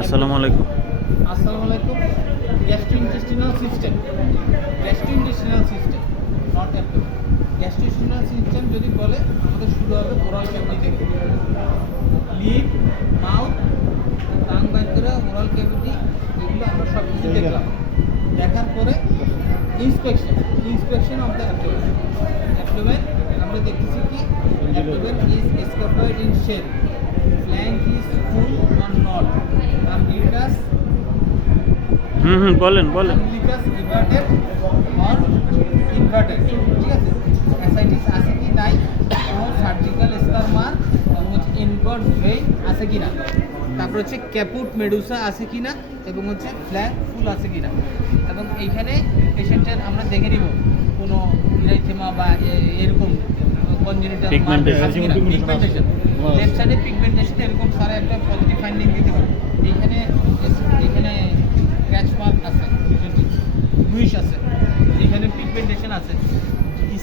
আসসালামু আলাইকুম। আসসালামু আলাইকুম। Gastrointestinal system, gastrointestinal system, not abdomen. Gastrointestinal system যদি বলে আমাদের শুরু হবে ওরাল ক্যাভিটি থেকে। লিপ, মাউথ, টাং বাইর করে ওরাল ক্যাভিটি, এগুলো আমরা সব কিছু দেখলাম। দেখার পরে inspection of the abdomen. Abdomen আমরা দেখতেছি কি abdomen is scaphoid in shape, flank is full or not, umbilicus বলেন। আমবিলিকাস ইনভার্টেড অর ইনভার্টেড, ঠিক আছে। অ্যাসাইটিস আছে কি নাই, কোনো সার্জিক্যাল স্কার মার্ক এবং হচ্ছে ইনভার্ট ভেইন আছে কি না, তারপর হচ্ছে ক্যাপুট মেডুসা আছে কি না, এবং হচ্ছে ফ্ল্যাঙ্ক ফুল আছে কি না। এবং এইখানে পেশেন্টের আমরা দেখে নিব কোনো ইরাইথেমা বা এরকম কনজেনিটাল পিগমেন্টেশন, লেফট সাইডে পিগমেন্টেশন এরকম সারা একটা পজিটিভ ফাইন্ডিং দিতে পারে। এইখানে ক্র্যাচ মার্ক আছে, ব্লুইশ আছে, এখানে পিগমেন্টেশন আছে,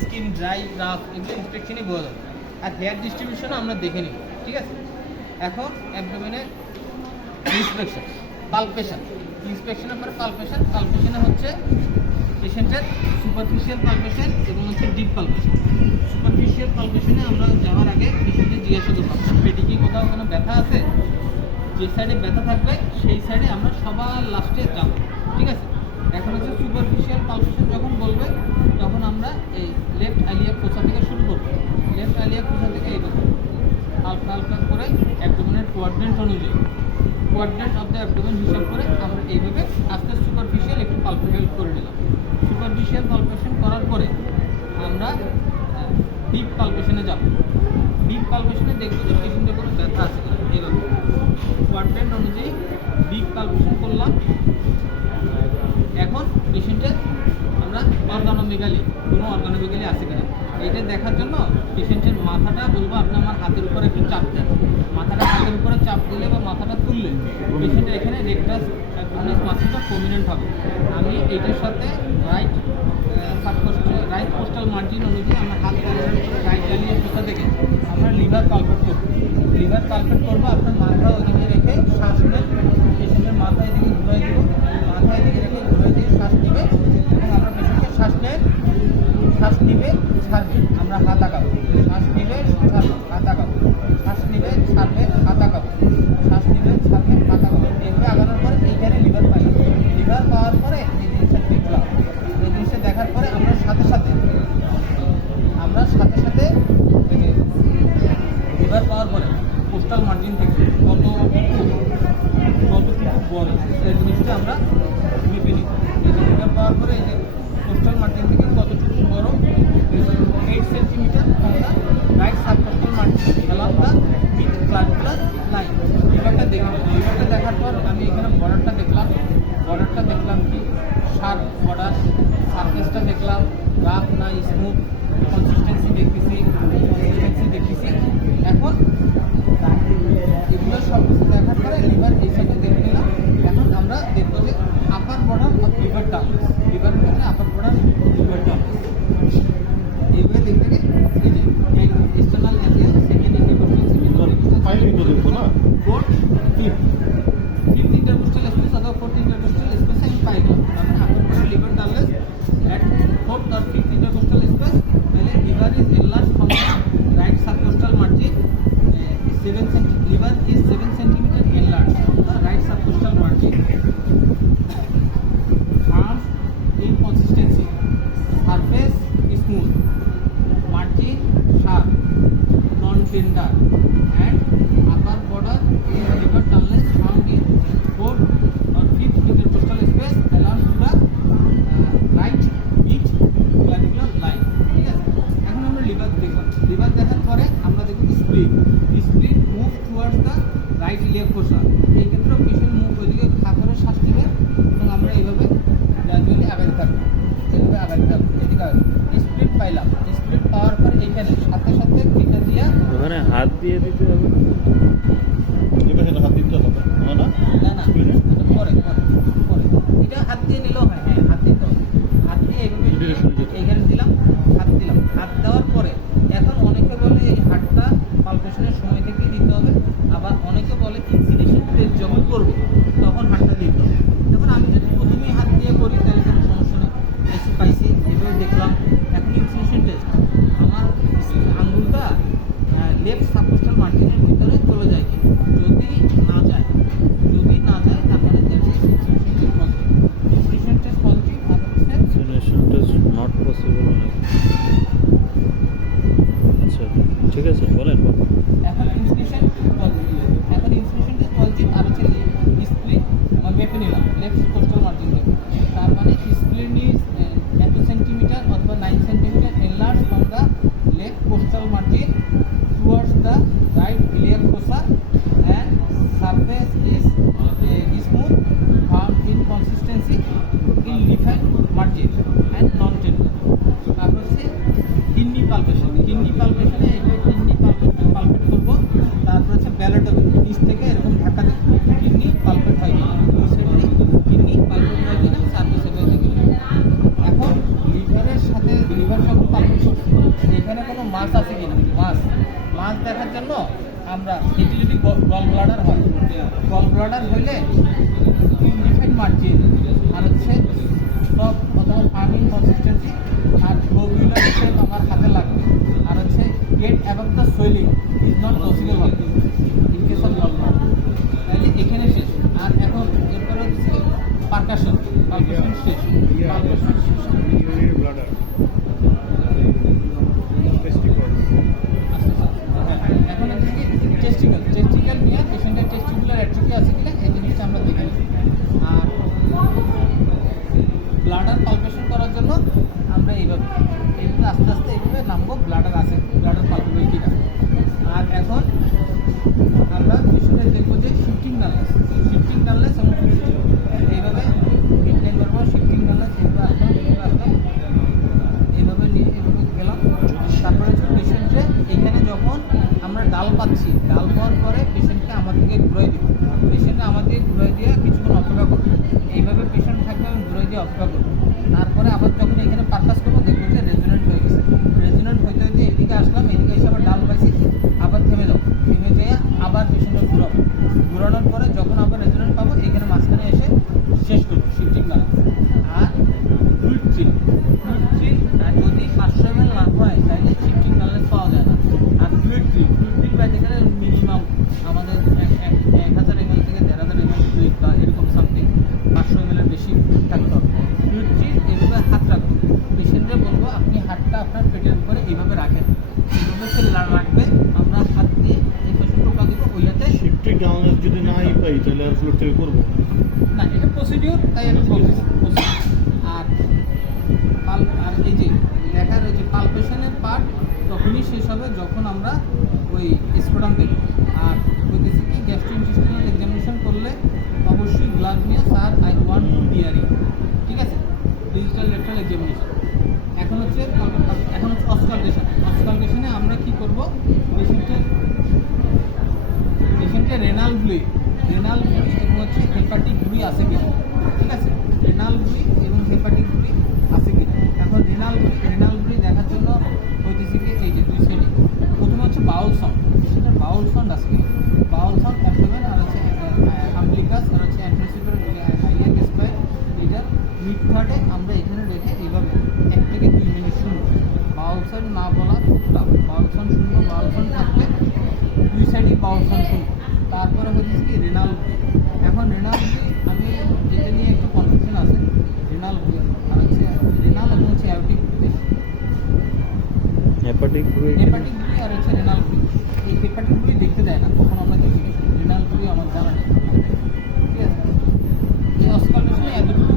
স্কিন ড্রাই রাফ, এগুলো ইন্সপেকশনই বোঝা যাবে। আর হেয়ার ডিস্ট্রিবিউশনও আমরা দেখে নিব, ঠিক আছে। এখন অ্যাবডোমেনের পালপেশন, ইন্সপেকশনের পরে পালপেশনে হচ্ছে পেশেন্টের সুপারফিশিয়াল পালপেশন এবং হচ্ছে ডিপ পালপেশন। সুপারফিশিয়াল পালপেশনে আমরা যাওয়ার আগে পেশেন্টকে জিজ্ঞাসা করবো আপনার পেটে কি কোথাও কোনো ব্যথা আছে, যে সাইডে ব্যথা থাকবে সেই সাইডে আমরা সবার লাস্টে যাব, ঠিক আছে। এখন হচ্ছে সুপারফিশিয়াল পালপেশন যখন বলবে তখন আমরা এই লেফট আলিয়া ফোসা থেকে শুরু করবো। লেফট আলিয়া ফোসা থেকে এইভাবে হালকা হালকা করে অ্যাবডোমেনের কোয়াড্রেন্ট অনুযায়ী, কোয়াড্রেন্ট অফ দ্য অ্যাবডোমেন হিসাব করে আমরা এইভাবে আস্তে সুপারফিশিয়াল একটু পালপেশন করে নিলাম। সুপারফিশিয়াল পালপেশন করার পরে আমরা ডিপ পালপেশনে যাব। ডিপ পালপেশনে দেখবো যে পেশেন্টের কোনো ব্যথা আছে কিনা, এইভাবে কোয়াড্রেন্ট অনুযায়ী ডিপ পালপেশন করলাম। এখন পেশেন্টের আমরা অর্গানোমেগালি, কোনো অর্গানোমেগালি আছে কিনা এইটা দেখার জন্য পেশেন্টের মাথাটা বলবো আপনি আমার হাতের উপরে একটু চাপ দেন। মাথাটা হাতের উপরে চাপ দিলে বা মাথাটা তুললে পেশেন্টের এখানে রেকটাস অ্যাবডোমিনাল মাসলটা প্রমিনেন্ট হবে। আমি এইটার সাথে রাইট পোস্টাল মার্জিন অনুযায়ী আমরা হাত ক্যালকুলেট করে রাইট ডালিয়ে পোস্টা থেকে আমরা লিভার পালপেট করবো। আপনার মাথা ওইদিকে রেখে শ্বাস নেন, পেশেন্টের মাথা এদিকে ঘুরাই দেবো, মাথা এদিকে রেখে ঘুরাই দিয়ে শ্বাস নেবে এবং আমরা পেশেন্টের শ্বাস নিবে ছাড়বে, আমরা হাত আঁকাবো, শ্বাস নিবে ছাড়বে, হাত আঁকাবো, শ্বাস নিবে ছাড়বে, হাত আঁকাবো, শ্বাস নিবে ছাড়বে, হাত আঁকাবো। এইভাবে আগানোর পরে এইখানে লিভার পাই। লিভার পাওয়ার পরে এই জিনিসটা দেখলাম, এই জিনিসটা দেখার পরে আমরা সাথে সাথে লিভার পাওয়ার পরে পোস্টাল মার্জিন থেকে কতটুকু বড় এই জিনিসটা আমরা মেপে নিই। লিভার পাওয়ার পরে এই যে পোস্টাল মার্জিন থেকে কতটুকু বড় 8 সেন্টিমিটার আমরা right subcostal margin along the mid clavicular line. লিভারটা দেখলাম, লিভারটা দেখার পর আমি এখানে বর্ডারটা দেখলাম কি শার্প বর্ডার, সারফেসটা দেখলাম রাফ না স্মুথ, কনসিস্টেন্সি দেখতেছি। এখন এগুলো সব কিছু দেখার পরে লিভার এই সাইডে দেখে নিলাম। এখন আমরা দেখবো যে upper border of liver term, লিভারের ক্ষেত্রে আপার বর্ডার লিভার টার্ম এইভাবে দেখতে গিয়ে এই যে external angle, second intercostal, fourth fifth intercostal space অথবা ফোর্থ ইন্টারকোস্টাল স্পেস আমি পাই গেলাম। মানে আপার বর্ডার লিভার ডাললে at fourth or fifth intercostal space, তাহলে liver is enlarged from the right subcostal margin, liver is 7 cm enlarged. তখন হাতটা দিতে হবে। এখন আমি যদি প্রথমেই হাত দিয়ে করি তাহলে কোনো সমস্যা নেই, পাইছি এভাবে দেখলাম। এখন ইনসুলেশন টেস্ট, আমার আঙ্গুলটা লেফট সাবকোস্টাল মার্জিনের ভিতরে চলে যায় কি, যদি না যায়, তার মানে ইনসুলেশন টেস্ট পজিটিভ। আর হচ্ছে ইনসুলেশন টেস্ট নট পসিবল অনেক। আচ্ছা ঠিক আছে, বলেন। এখন ইনসুলেশন পজিটিভ, আর হচ্ছে স্প্লিট মেপে নিলাম লেফট কোস্টাল মার্জিন থেকে, তার মানে স্প্লিট ইজ এত সেন্টিমিটার অথবা 9 centimetre enlarge from the left coastal margin towards the right iliac ফোসা and surface is smooth, firm in consistency, in defined margin and non tender. তারপর হচ্ছে kidney পালপেশনে pulpit করবো। তারপর হচ্ছে ব্যালেটবে নিচ থেকে এরকম ধাক্কা দেবে, কিডনি পালপেট হয় কিনা, কিডনি পালপেট হয় কিনা, সার্ভিসে হয়ে কিনা। এখন লিভারের সাথে লিভার সব পালপেট করছে, এখানে কোনো মাছ আছে কিনা, মাছ দেখার জন্য আমরা এটি যদি গল ব্লাডার হয়, গল ব্লাডার হইলে ইনডিফাইন্ড মার্জিন আর হচ্ছে সব অথবা ফার্মিং কনসিস্টেন্সি আর গ্লোবিউলার শেপ আমার হাতে লাগবে। আর হচ্ছে get above the swelling is not possible হবে in case of gall bladder. তাহলে এখানে শেষ। আর এখন এরপরে হচ্ছে পালপেশন শেষ। ব্লাডার এখন হচ্ছে কি টেস্টিক্যাল নিয়ে পেশেন্টের টেস্টিকুলার অ্যাট্রফি আছে কিনা এই জিনিসটা আমরা দেখে নিই। আর ব্লাডার পালপেশন করার জন্য আমরা এইভাবে আস্তে আস্তে এইভাবে নামবো, ব্লাডার আছে, ব্লাডার পালপেবল কিনা। আর এখন আমরা পেশেন্টের দেখবো যে শিফটিং নার্ভেস এবং এইভাবে মেনটেন করবো। শিফটিং নার্ভেস আসলাম এইভাবে নিয়ে এইভাবে গেলাম। তারপরে হচ্ছে পেশেন্টে এখানে যখন আমরা ডাল পাচ্ছি, ডাল পাওয়ার পরে পেশেন্টকে আমার দিকে ঘুরাই দিব, দিয়ে কিছুক্ষণ অপেক্ষা করবো। এইভাবে পেশেন্ট থাকবে, আমি ঘুরাই দিয়ে অপেক্ষা করবো। তারপরে আবার যখন এখানে পারকাস করবো দেখবো যে রেজোনেন্ট হয়ে গেছে। রেজোনেন্ট হইতে এদিকে আসলাম, এদিকে এসে আবার ডাল পাইছি, আবার থেমে যাবো, থেমে যেয়ে আবার পেশেন্টকে ঘুরানোর পরে যখন আবার রেজোনেন্ট পাবো এখানে মাঝখানে এসে শেষ করবো শিফটিং নার্ভ। আর ফ্লুইড ট্রিপ আর যদি 500 ml না হয় তাহলে শিফটিং নার্ভ পাওয়া যায় না। আর ফ্লুইড ট্রিপ পাইতে গেলে মিনিমাম আমাদের 1000 ml থেকে 1500 ml ফ্লুইড বা এরকম সামথিং 500 ml এর বেশি থাকতে হবে। ফ্লুইড ট্রিপ এভাবে হাত রাখবো, পেশেন্টকে বলবো আপনি হাতটা আপনার পেটের উপরে এইভাবে রাখেন, এইভাবে সে রাখবে, আমরা হাত দিয়ে এই পাশে টোকা দিব, ওই হাতে শিফটিং ডাউনলেস যদি নাই পাই তাহলে আর ফ্লোর থেকে করবো না, এটা প্রসিডিওর, তাই আমি বলছি। আর এই যে লেখার ওই যে পালপেশনের পার্ট তখনই শেষ হবে যখন আমরা ওই স্ক্রোটাম দেব। আর বলতেছি কি গ্যাস্ট্রোইন্টেস্টিনাল এক্সামিনেশন করলে অবশ্যই ব্লাড নিয়ে sir I want to DRE, ঠিক আছে, ডিজিটাল রেকটাল এক্সামিনেশন। এখন হচ্ছে অস্কালটেশনে আমরা কি করব, পেশেন্টের রেনাল ব্লুই এবং হচ্ছে হেপাটিক ব্লুই আছে কিনা, ঠিক আছে, রেনাল ব্লুই এবং হেপাটিক ব্লুই আছে কিনা। এখন রেনাল ব্লুই দেখার জন্য হইতেছে কি এই যে দুই সাইডে প্রথমে হচ্ছে বাউল সাউন্ড আছে কিনা, বাউল সাউন্ড অ্যাবডোমেন আর হচ্ছে আম্বলিকাস আর হচ্ছে অ্যান্ট্রোসিপার হাইয়ার স্পাইন, এটার মিড পার্টে আমরা এখানে রেখে এইভাবে 1 থেকে 2 মিনিট শুনবো। বাউল সাউন্ড না বলা খুব টাফ, বাউল সাউন্ড শুনবো, বাউল সাউন্ড থাকলে দুই সাইডেই বাউল সাউন্ড শুনবো। তারপরে হচ্ছে কি রেনাল ব্লুই। এখন রেনাল ব্লুই আমি এটা নিয়ে একটু কনফিউশন আছে, রেনাল ব্লুই আর হচ্ছে রেনাল এবং হচ্ছে হেপাটিক ব্লুই আর হচ্ছে রেনাল ব্লুই। এই হেপাটিক ব্লুই দেখতে দেয় না, তখন আমরা দেখি রেনাল ব্লুই আমার জানা নেই, ঠিক আছে। এই অস্কালটেশনে এতটুকু